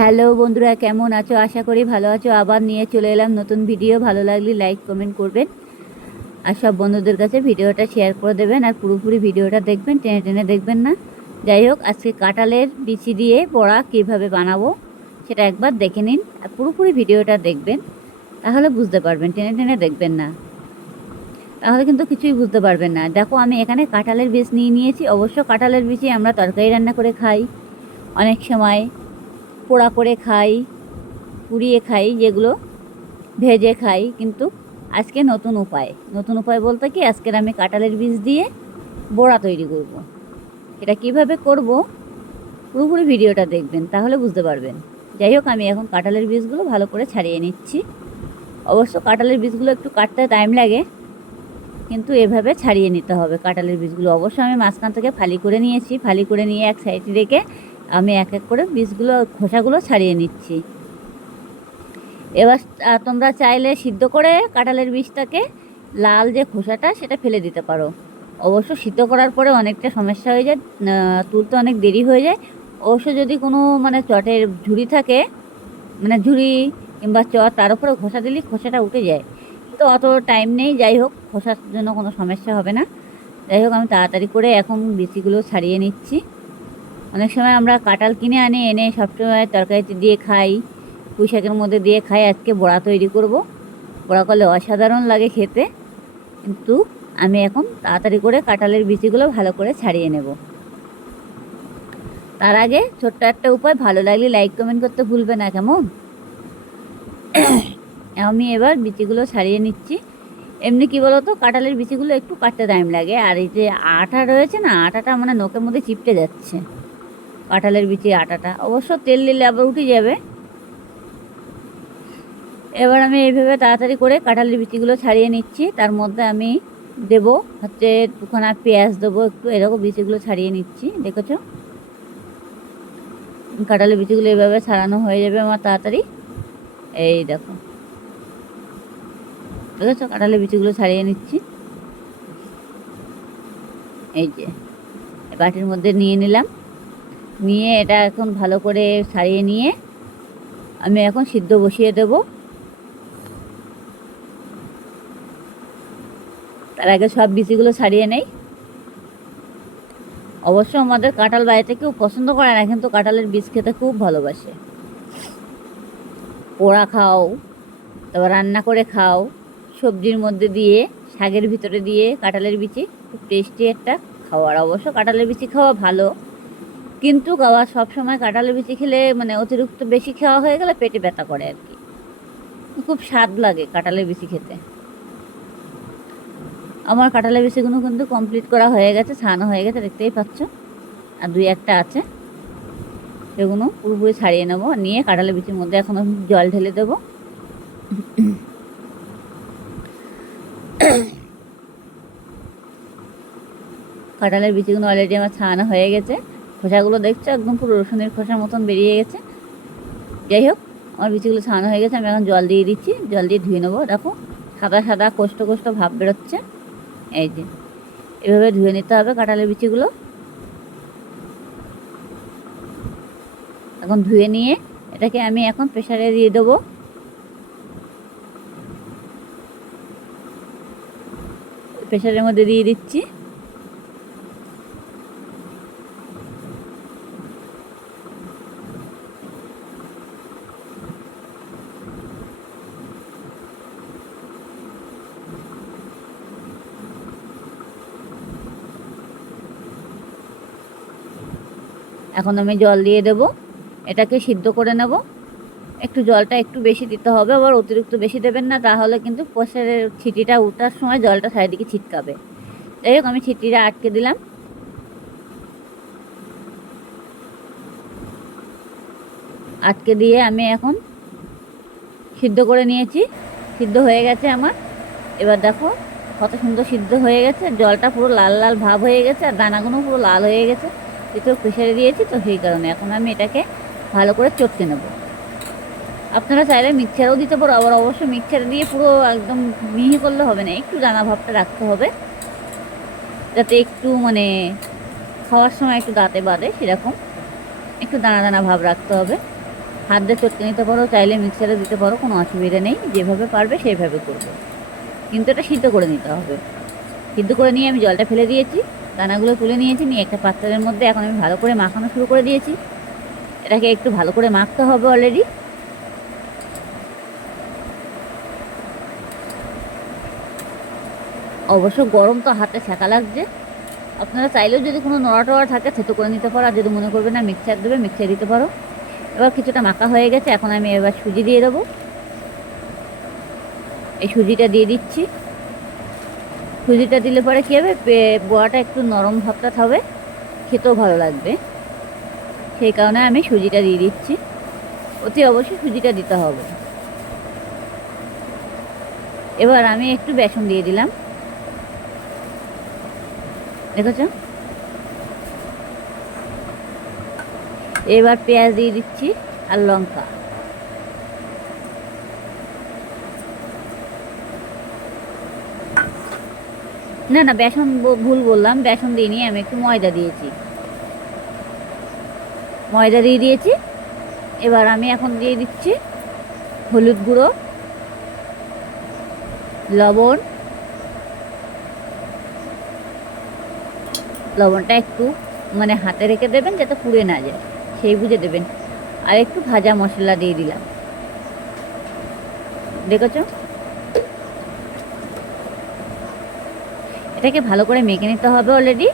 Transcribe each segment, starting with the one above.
Hello বন্ধুরা, কেমন আছো? আশা করি ভালো আছো। আবার নিয়ে চলে এলাম নতুন ভিডিও। ভালো লাগলে লাইক কমেন্ট করবেন আর সব বন্ধুদের কাছে ভিডিওটা শেয়ার করে দেবেন। আর পুরোপুরি ভিডিওটা দেখবেন, টেনে টেনে দেখবেন না। যাই হোক, আজকে কাঁঠালের বিচি দিয়ে বড়া কীভাবে বানাবো সেটা একবার দেখে নিন আর পুরোপুরি ভিডিওটা দেখবেন, তাহলে বুঝতে পারবেন। টেনে টেনে দেখবেন না, তাহলে কিন্তু কিছুই বুঝতে পারবেন না। দেখো, আমি এখানে কাঁঠালের বীজ নিয়ে নিয়েছি। অবশ্য কাঁঠালের বীজই আমরা তরকারি রান্না করে খাই, অনেক সময় পোড়া করে খাই, পুড়িয়ে খাই, যেগুলো ভেজে খাই। কিন্তু আজকে নতুন উপায় বলতে কি, আজকের আমি কাঁঠালের বীজ দিয়ে বড়া তৈরি করব। এটা কিভাবে করব পুরোপুরি ভিডিওটা দেখবেন, তাহলে বুঝতে পারবেন। যাই হোক, আমি এখন কাঁঠালের বীজগুলো ভালো করে ছাড়িয়ে নিচ্ছি। অবশ্য কাঁঠালের বীজগুলো একটু কাটতে টাইম লাগে, কিন্তু এভাবে ছাড়িয়ে নিতে হবে কাঁঠালের বীজগুলো। অবশ্য আমি মাঝখান থেকে ফালি করে নিয়েছি। ফালি করে নিয়ে এক সাইডে রেখে আমি এক এক করে বীজগুলো, খোসাগুলো ছাড়িয়ে নিচ্ছি। এবার তোমরা চাইলে সিদ্ধ করে কাঁঠালের বীজটাকে, লাল যে খোসাটা সেটা ফেলে দিতে পারো। অবশ্য সিদ্ধ করার পরে অনেকটা সমস্যা হয়ে যায়, তুলতে অনেক দেরি হয়ে যায়। অবশ্য যদি কোনো চটের ঝুড়ি থাকে, ঝুড়ি কিংবা চট, তার উপরে খোসা দিলেই খোসাটা উঠে যায়। তো অত টাইম নেই। যাই হোক, খোসার জন্য কোনো সমস্যা হবে না। যাই হোক, আমি তাড়াতাড়ি করে এখন বিচিগুলো ছাড়িয়ে নিচ্ছি। অনেক সময় আমরা কাঁঠাল কিনে এনে সবসময় তরকারিতে দিয়ে খাই, পুঁই শাকের মধ্যে দিয়ে খাই। আজকে বড়া তৈরি করব। বড়া করলে অসাধারণ লাগে খেতে। কিন্তু আমি এখন তাড়াতাড়ি করে কাঁঠালের বিচিগুলো ভালো করে ছাড়িয়ে নেব। তার আগে ছোট্ট একটা উপায়, ভালো লাগলে লাইক কমেন্ট করতে ভুলবে না, কেমন? আমি এবার বিচিগুলো ছাড়িয়ে নিচ্ছি। এমনি কি বলতো, কাঁঠালের বিচিগুলো একটু কাটতে টাইম লাগে। আর এই যে আটা রয়েছে না, আটাটা নখের মধ্যে চিপটে যাচ্ছে। কাঁঠালের বিচির আটাটা অবশ্য তেল দিলে আবার উঠে যাবে। এবার আমি এইভাবে তাড়াতাড়ি করে কাঁঠালের বিচিগুলো ছাড়িয়ে নিচ্ছি। তার মধ্যে আমি দেবো দুখানা পেঁয়াজ দেবো একটু, এরকম বিচিগুলো ছাড়িয়ে নিচ্ছি। দেখেছো, কাঁঠালের বিচিগুলো এইভাবে ছাড়ানো হয়ে যাবে আমার তাড়াতাড়ি। এই দেখো, দেখেছো, কাঁঠালের বিচিগুলো ছাড়িয়ে নিচ্ছি। এই যে বাটির মধ্যে নিয়ে নিলাম। নিয়ে এটা এখন ভালো করে ছাড়িয়ে নিয়ে আমি এখন সিদ্ধ বসিয়ে দেবো। তার আগে সব বিচিগুলো ছাড়িয়ে নেই। অবশ্য আমাদের কাঁঠাল বাড়িতে কেউ পছন্দ করে না, কিন্তু কাঁঠালের বীজ খেতে খুব ভালোবাসে। পোড়া খাও, তারপর রান্না করে খাও, সবজির মধ্যে দিয়ে, শাকের ভিতরে দিয়ে কাঁঠালের বিচি খুব টেস্টি একটা খাবার। অবশ্য কাঁঠালের বিচি খাওয়া ভালো, কিন্তু সব সময় কাঁঠালের বিচি খেলে অতিরিক্ত বেশি খাওয়া হয়ে গেলে পেটে ব্যথা করে আর কি। খুব স্বাদ লাগে কাঁঠালের বিচি খেতে। আমার কাঁঠালের বিচিগুলো কিন্তু কমপ্লিট করা হয়ে গেছে, ছাড়ানো হয়ে গেছে, দেখতেই পাচ্ছ। আর দুই একটা আছে, সেগুলো পুরোপুরি ছাড়িয়ে নেবো। নিয়ে কাঁঠালের বিচির মধ্যে এখন জল ঢেলে দেবো। কাঁঠালের বিচিগুলো অলরেডি আমার ছাড়ানো হয়ে গেছে। খোসাগুলো দেখছো, একদম পুরো রসুনের খোসার মতন বেরিয়ে গেছে। যাই হোক, আমার বিচিগুলো ছাড়ানো হয়ে গেছে। আমি এখন জল দিয়ে দিচ্ছি, জল দিয়ে ধুয়ে নেবো। দেখো, সাদা সাদা কোষ্ঠ কোষ্ঠ ভাব বেরোচ্ছে। এই যে এভাবে ধুয়ে নিতে হবে কাঁঠালের বিচিগুলো। এখন ধুয়ে নিয়ে এটাকে আমি এখন প্রেসারে দিয়ে দেবো। প্রেসারের মধ্যে দিয়ে দিচ্ছি। এখন আমি জল দিয়ে দেব, এটাকে সিদ্ধ করে নেব। একটু জলটা একটু বেশি দিতে হবে, আবার অতিরিক্ত বেশি দেবেন না, তাহলে কিন্তু প্রেসারের ছিটিটা ওঠার সময় জলটা চারিদিকে ছিটকাবে। যাই হোক, আমি ছিটিটা আটকে দিলাম। আটকে দিয়ে আমি এখন সিদ্ধ করে নিয়েছি। সিদ্ধ হয়ে গেছে আমার। এবার দেখো কত সুন্দর সিদ্ধ হয়ে গেছে, জলটা পুরো লাল লাল ভাব হয়ে গেছে, আর দানাগুলো পুরো লাল হয়ে গেছে। যেহেতু প্রেসারে দিয়েছি, তো সেই কারণে এখন আমি এটাকে ভালো করে চটকে নেব। আপনারা চাইলে মিক্সারেও দিতে পারো, আবার অবশ্য মিক্সারে দিয়ে পুরো একদম মিহি করলে হবে না, একটু দানা ভাবটা রাখতে হবে, যাতে একটু খাওয়ার সময় একটু দাঁতে বাঁধে, সেরকম একটু দানা দানা ভাব রাখতে হবে। হাত দিয়ে চটকে নিতে পারো, চাইলে মিক্সারে দিতে পারো, কোনো অসুবিধা নেই। যেভাবে পারবে সেইভাবে করবে, কিন্তু এটা সিদ্ধ করে নিতে হবে। সিদ্ধ করে নিয়ে আমি জলটা ফেলে দিয়েছি, দানাগুলো তুলে নিয়েছি, নিয়ে একটা পাত্রের মধ্যে এখন আমি ভালো করে মাখানো শুরু করে দিয়েছি। এটাকে একটু ভালো করে মাখতে হবে অলরেডি। অবশ্য গরম তো, হাতে ছ্যাঁকা লাগছে। আপনারা চাইলেও যদি কোনো নড়া টড়া থাকে থেতো করে নিতে পারো, আর যদি মনে করবে না মিক্সার দেবে, মিক্সার দিতে পারো। এবার কিছুটা মাখা হয়ে গেছে, এখন আমি এবার সুজি দিয়ে দেবো। এই সুজিটা দিয়ে দিচ্ছি। সুজিটা দিলে পরে কী হবে, বড়াটা একটু নরম ভাবটা হবে, খেতেও ভালো লাগবে। সেই কারণে আমি সুজিটা দিয়ে দিচ্ছি। অতি অবশ্যই সুজিটা দিতে হবে। এবার আমি একটু বেসন দিয়ে দিলাম, দেখেছ। এবার পেঁয়াজ দিয়ে দিচ্ছি আর লঙ্কা। না না, বেসন ভুল বললাম, বেসন দিইনি, আমি একটু ময়দা দিয়েছি, ময়দা দিয়ে দিয়েছি। এবার আমি এখন দিয়ে দিচ্ছি হলুদ গুঁড়ো, লবণ। লবণটা একটু মানে হাতে রেখে দেবেন যাতে পুড়ে না যায়, সেই বুঝে দেবেন। আর একটু ভাজা মশলা দিয়ে দিলাম, দেখেছো। এটাকে ভালো করে মেখে নিতে হবে অলরেডি।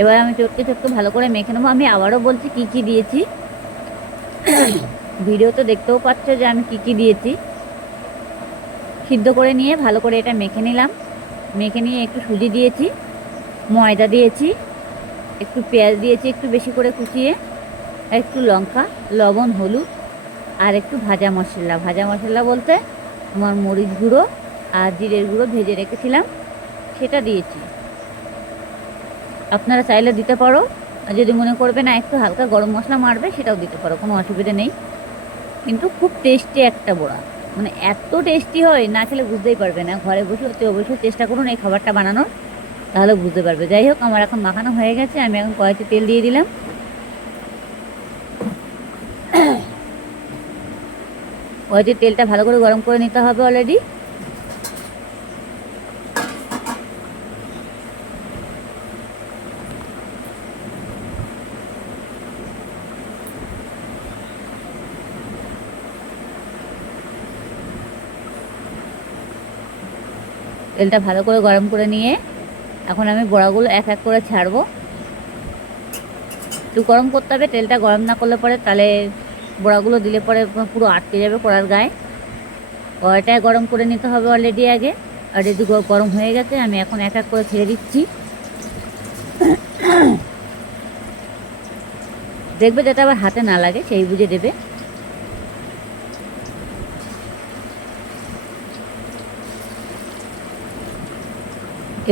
এবার আমি চটকে চটকে ভালো করে মেখে নেবো। আমি আবারও বলছি কি কি দিয়েছি, ভিডিও তো দেখতেও পাচ্ছ যে আমি কি কি দিয়েছি। সিদ্ধ করে নিয়ে ভালো করে এটা মেখে নিলাম। মেখে নিয়ে একটু সুজি দিয়েছি, ময়দা দিয়েছি, একটু পেঁয়াজ দিয়েছি একটু বেশি করে কুচিয়ে, একটু লঙ্কা, লবণ, হলুদ, আর একটু ভাজা মশলা। ভাজা মশলা বলতে আমার মরিচ গুঁড়ো আর জিরের গুঁড়ো ভেজে রেখেছিলাম, সেটা দিয়েছি। আপনারা চাইলে দিতে পারো, আর যদি মনে করবে না একটু হালকা গরম মশলা মারবে, সেটাও দিতে পারো, কোনো অসুবিধা নেই। কিন্তু খুব টেস্টি একটা বড়া, মানে এত টেস্টি হয়, না খেলে বুঝতেই পারবে না। ঘরে বসে অতি অবশ্যই চেষ্টা করুন এই খাবারটা বানানোর, তাহলে বুঝতে পারবে। যাই হোক, আমার এখন মাখানো হয়ে গেছে, আমি এখন কড়াইতে তেল দিয়ে দিলাম। কড়াইতে তেলটা ভালো করে গরম করে নিতে হবে অলরেডি। তেলটা ভালো করে গরম করে নিয়ে এখন আমি বড়াগুলো এক এক করে ছাড়বো। একটু গরম করতে হবে, তেলটা গরম না করলে পরে তাহলে বড়াগুলো দিলে পরে পুরো আটকে যাবে কড়ার গায়ে। কড়াইটায় গরম করে নিতে হবে অলরেডি আগে। অলরেডি গরম হয়ে গেছে, আমি এখন এক এক করে ছেড়ে দিচ্ছি। দেখবে যাতে আবার হাতে না লাগে, সেই বুঝে দেবে।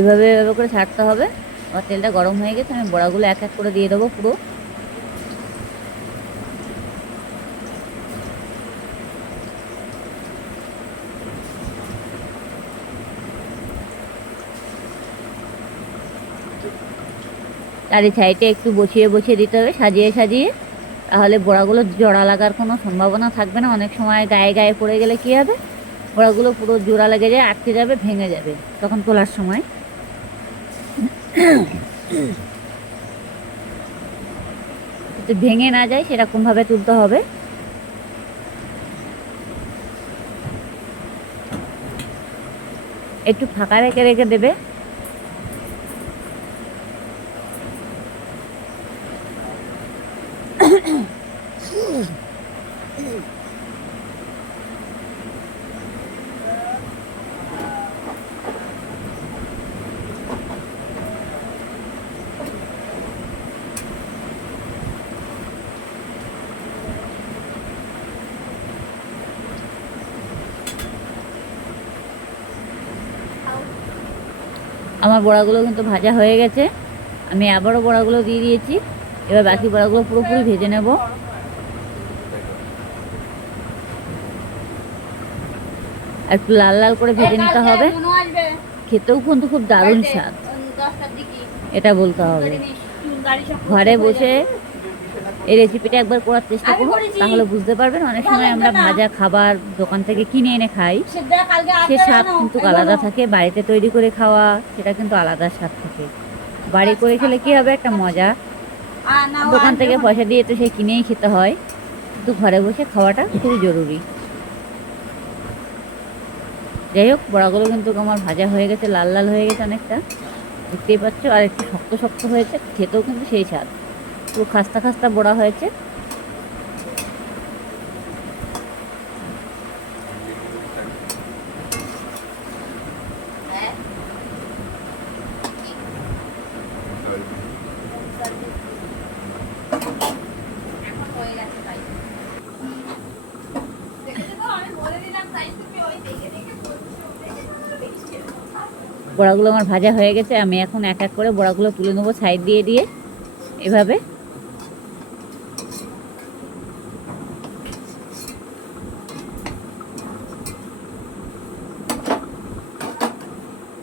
এভাবে এভাবে করে ছাড়তে হবে। আর তেলটা গরম হয়ে গেছে, আমি বড়াগুলো এক এক করে দিয়ে দেবো পুরো। চারি সাইডে একটু বসিয়ে বসিয়ে দিতে হবে, সাজিয়ে সাজিয়ে, তাহলে বড়াগুলো জোড়া লাগার কোনো সম্ভাবনা থাকবে না। অনেক সময় গায়ে গায়ে পড়ে গেলে কী হবে, বড়াগুলো পুরো জোড়া লেগে যায়, আটকে যাবে, ভেঙে যাবে তখন তোলার সময়। ভেঙে না যায় সেরকমভাবে তুলতে হবে। একটু ফাঁকা রেখে রেখে দেবে। আমার বড়াগুলো কিন্তু ভাজা হয়ে গেছে, আমি আবারও বড়াগুলো দিয়ে দিয়েছি। এবার বাকি বড়াগুলো পুরোপুরি ভেজে নেব। একটু লাল লাল করে ভেজে নিতে হবে, খেতেও কিন্তু খুব দারুণ স্বাদ। এটা বলতে হবে। ঘরে বসে এই রেসিপিটা একবার করার চেষ্টা করুন, তাহলে বুঝতে পারবেন। অনেক সময় আমরা ভাজা খাবার দোকান থেকে কিনে এনে খাই, সে স্বাদ কিন্তু আলাদা থাকে। বাড়িতে তৈরি করে খাওয়া সেটা কিন্তু আলাদা স্বাদ থাকে। বাড়ি করে খেলে কি হবে, একটা মজা। দোকান থেকে পয়সা দিয়ে তো সে কিনেই খেতে হয়, কিন্তু ঘরে বসে খাওয়াটা খুবই জরুরি। যাই হোক, বড়াগুলো কিন্তু আমার ভাজা হয়ে গেছে, লাল লাল হয়ে গেছে অনেকটা, দেখতেই পাচ্ছ। আর একটু শক্ত শক্ত হয়েছে, খেতেও কিন্তু সেই স্বাদ, পুরো খাস্তা খাস্তা বড়া হয়েছে। বড়াগুলো আমার ভাজা হয়ে গেছে। আমি এখন এক এক করে বড়াগুলো তুলে নেবো সাইড দিয়ে দিয়ে, এভাবে।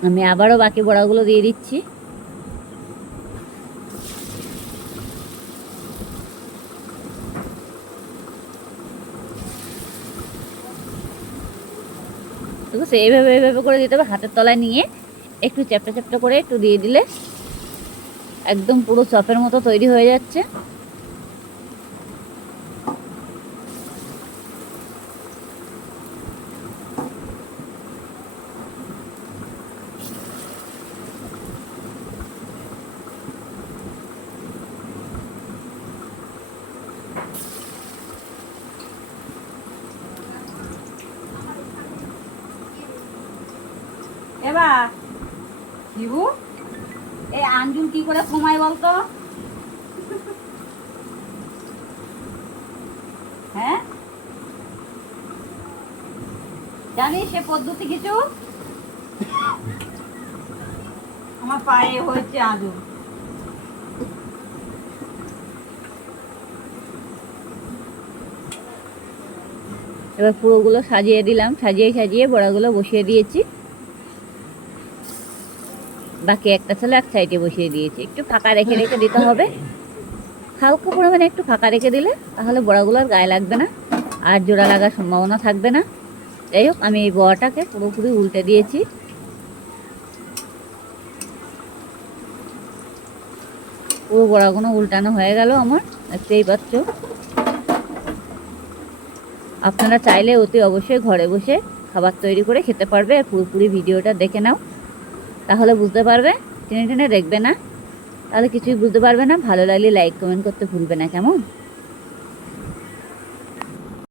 আমি আবারও বাকি বড়াগুলো দিয়ে দিচ্ছি। ঠিক আছে, এইভাবে এইভাবে করে দিতে হবে। হাতের তলায় নিয়ে একটু চ্যাপটা চ্যাপটা করে একটু দিয়ে দিলে একদম পুরো চপের মতো তৈরি হয়ে যাচ্ছে। এবার শিবু, এই আঞ্জুল কি করে কমায় বলতো? হ্যাঁ, জানিস সে পদ্ধতি কিছু? আমার পায়ে হয়েছে আঞ্জুল। এবার পুরোগুলো সাজিয়ে দিলাম, সাজিয়ে সাজিয়ে বড়াগুলো বসিয়ে দিয়েছি। বাকি একটা ছেলে এক সাইডে বসিয়ে দিয়েছি। একটু ফাঁকা রেখে রেখে দিতে হবে, হালকা পরিমাণে একটু ফাঁকা রেখে দিলে তাহলে বড়াগুলো আর গায়ে লাগবে না, আর জোড়া লাগার সম্ভাবনা থাকবে না। যাই হোক, আমি এই বড়াটাকে পুরোপুরি উল্টে দিয়েছি। পুরো বড়াগুলো উল্টানো হয়ে গেল আমার, দেখতেই পাচ্ছ। আপনারা চাইলে অতি অবশ্যই ঘরে বসে খাবার তৈরি করে খেতে পারবে। পুরোপুরি ভিডিওটা দেখে নাও, তাহলে বুঝতে পারবে। টেনে টেনে দেখবে না, তাহলে কিছুই বুঝতে পারবে না। ভালো লাগলে লাইক কমেন্ট করতে ভুলবে না, কেমন?